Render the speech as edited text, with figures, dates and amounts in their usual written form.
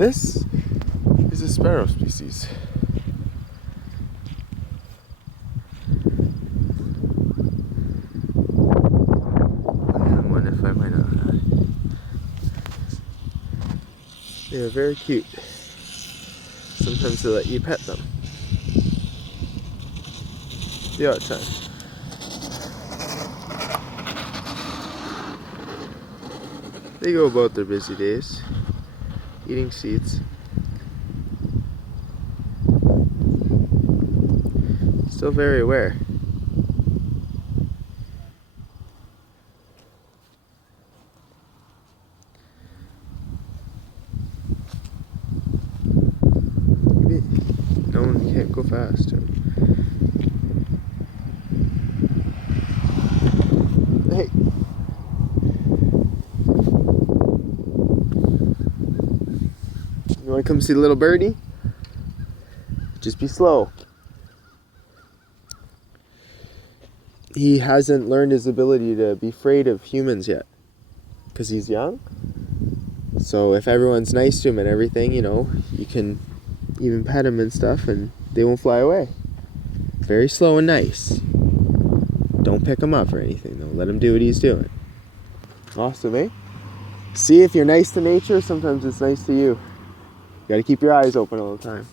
This is a sparrow species. I am one if I might not. They are very cute. Sometimes they let you pet them. The odd time. They go about their busy days, eating seeds. Still very aware. No one can't go fast. Hey. You want to come see the little birdie? Just be slow. He hasn't learned his ability to be afraid of humans yet, because he's young. So if everyone's nice to him and everything, you know, you can even pet him and stuff and they won't fly away. Very slow and nice. Don't pick him up or anything though. Let him do what he's doing. Awesome, eh? See, if you're nice to nature, sometimes it's nice to you. You gotta keep your eyes open all the time.